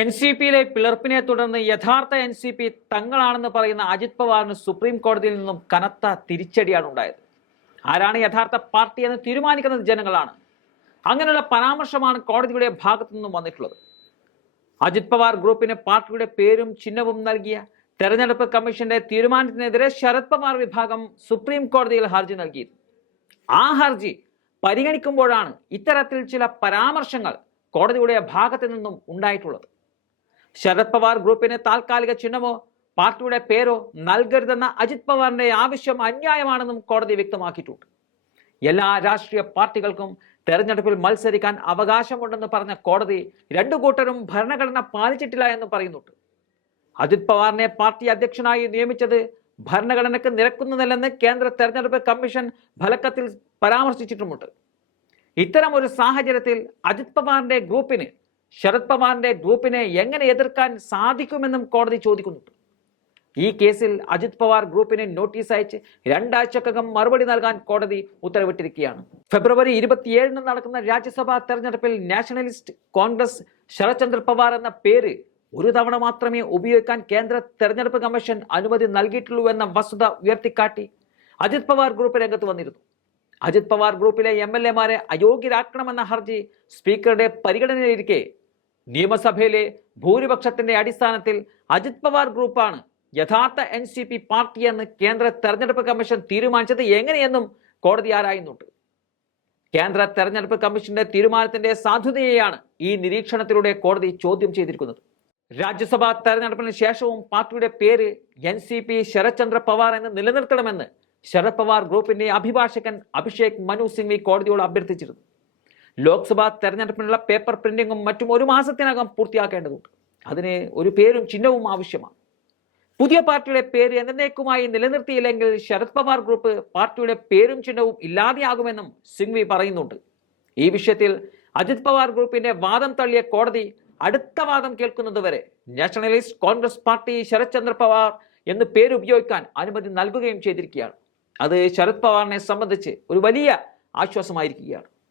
N C പിയിലെ പിളർപ്പിനെ തുടർന്ന് യഥാർത്ഥ എൻ സി പി തങ്ങളാണെന്ന് പറയുന്ന അജിത് പവാറിന് സുപ്രീം കോടതിയിൽ നിന്നും കനത്ത തിരിച്ചടിയാണ് ഉണ്ടായത്. ആരാണ് യഥാർത്ഥ പാർട്ടി എന്ന് തീരുമാനിക്കുന്നത് ജനങ്ങളാണ്. അങ്ങനെയുള്ള പരാമർശമാണ് കോടതിയുടെ ഭാഗത്തു നിന്നും വന്നിട്ടുള്ളത്. അജിത് പവാർ ഗ്രൂപ്പിന് പാർട്ടിയുടെ പേരും ചിഹ്നവും നൽകിയ തെരഞ്ഞെടുപ്പ് കമ്മീഷന്റെ തീരുമാനത്തിനെതിരെ ശരത് പവാർ വിഭാഗം സുപ്രീം കോടതിയിൽ ഹർജി നൽകിയിരുന്നു. ആ ഹർജി പരിഗണിക്കുമ്പോഴാണ് ഇത്തരത്തിൽ ചില പരാമർശങ്ങൾ കോടതിയുടെ ഭാഗത്തു നിന്നും ഉണ്ടായിട്ടുള്ളത്. ശരത് പവാർ ഗ്രൂപ്പിന് താൽക്കാലിക ചിഹ്നമോ പാർട്ടിയുടെ പേരോ നൽകരുതെന്ന അജിത് പവാറിന്റെ ആവശ്യം അന്യായമാണെന്നും കോടതി വ്യക്തമാക്കിയിട്ടുണ്ട്. എല്ലാ രാഷ്ട്രീയ പാർട്ടികൾക്കും തെരഞ്ഞെടുപ്പിൽ മത്സരിക്കാൻ അവകാശമുണ്ടെന്ന് പറഞ്ഞ കോടതി രണ്ടു കൂട്ടരും ഭരണഘടന പാലിച്ചിട്ടില്ല എന്ന് പറയുന്നുണ്ട്. അജിത് പവാറിനെ പാർട്ടി അധ്യക്ഷനായി നിയമിച്ചത് ഭരണഘടനയ്ക്ക് നിരക്കുന്നതല്ലെന്ന് കേന്ദ്ര തെരഞ്ഞെടുപ്പ് കമ്മീഷൻ ഫലക്കത്തിൽ പരാമർശിച്ചിട്ടുമുണ്ട്. ഇത്തരം ഒരു സാഹചര്യത്തിൽ അജിത് പവാറിന്റെ ഗ്രൂപ്പിന് ശരത് പവാറിന്റെ ഗ്രൂപ്പിനെ എങ്ങനെ എതിർക്കാൻ സാധിക്കുമെന്നും കോടതി ചോദിക്കുന്നുണ്ട്. ഈ കേസിൽ അജിത് പവാർ ഗ്രൂപ്പിന് നോട്ടീസ് അയച്ച് രണ്ടാഴ്ചക്കകം മറുപടി നൽകാൻ കോടതി ഉത്തരവിട്ടിരിക്കുകയാണ്. ഫെബ്രുവരി ഇരുപത്തിയേഴിന് നടക്കുന്ന രാജ്യസഭാ തെരഞ്ഞെടുപ്പിൽ നാഷണലിസ്റ്റ് കോൺഗ്രസ് ശരത്ചന്ദ്ര പവാർ എന്ന പേര് ഒരു തവണ മാത്രമേ ഉപയോഗിക്കാൻ കേന്ദ്ര തെരഞ്ഞെടുപ്പ് കമ്മീഷൻ അനുമതി നൽകിയിട്ടുള്ളൂ എന്ന വസ്തുത ഉയർത്തിക്കാട്ടി അജിത് പവാർ ഗ്രൂപ്പ് രംഗത്ത് വന്നിരുന്നു. അജിത് പവാർ ഗ്രൂപ്പിലെ എം എൽ എമാരെ അയോഗ്യരാക്കണമെന്ന ഹർജി സ്പീക്കറുടെ പരിഗണനയിലിരിക്കെ നിയമസഭയിലെ ഭൂരിപക്ഷത്തിന്റെ അടിസ്ഥാനത്തിൽ അജിത് പവാർ ഗ്രൂപ്പാണ് യഥാർത്ഥ എൻ സി പി പാർട്ടിയെന്ന് കേന്ദ്ര തെരഞ്ഞെടുപ്പ് കമ്മീഷൻ തീരുമാനിച്ചത് എങ്ങനെയെന്നും കോടതി ആരായുന്നുണ്ട്? കേന്ദ്ര തെരഞ്ഞെടുപ്പ് കമ്മീഷന്റെ തീരുമാനത്തിന്റെ സാധുതയെയാണ് ഈ നിരീക്ഷണത്തിലൂടെ കോടതി ചോദ്യം ചെയ്തിരിക്കുന്നത്. രാജ്യസഭാ തെരഞ്ഞെടുപ്പിന് ശേഷവും പാർട്ടിയുടെ പേര് N C P Sharadchandra Pawar എന്ന് നിലനിർത്തണമെന്ന് ശരത് പവാർ ഗ്രൂപ്പിന്റെ അഭിഭാഷകൻ അഭിഷേക് മനു സിംഗ്വി കോടതിയോട് അഭ്യർത്ഥിച്ചിരുന്നു. ലോക്സഭാ തെരഞ്ഞെടുപ്പിനുള്ള പേപ്പർ പ്രിന്റിങ്ങും മറ്റും ഒരു മാസത്തിനകം പൂർത്തിയാക്കേണ്ടതുണ്ട്. അതിന് ഒരു പേരും ചിഹ്നവും ആവശ്യമാണ്. പുതിയ പാർട്ടിയുടെ പേര് എന്നേക്കുമായി നിലനിർത്തിയില്ലെങ്കിൽ ശരത് പവാർ ഗ്രൂപ്പ് പാർട്ടിയുടെ പേരും ചിഹ്നവും ഇല്ലാതെയാകുമെന്നും സിംഗ്വി പറയുന്നുണ്ട്. ഈ വിഷയത്തിൽ അജിത് പവാർ ഗ്രൂപ്പിന്റെ വാദം തള്ളിയ കോടതി അടുത്ത വാദം കേൾക്കുന്നതുവരെ nationalist congress party Sharad Chandra Pawar എന്ന് പേരുപയോഗിക്കാൻ അനുമതി നൽകുകയും ചെയ്തിരിക്കുകയാണ്. അത് ശരത് പവാറിനെ സംബന്ധിച്ച് ഒരു വലിയ ആശ്വാസമായിരിക്കുകയാണ്.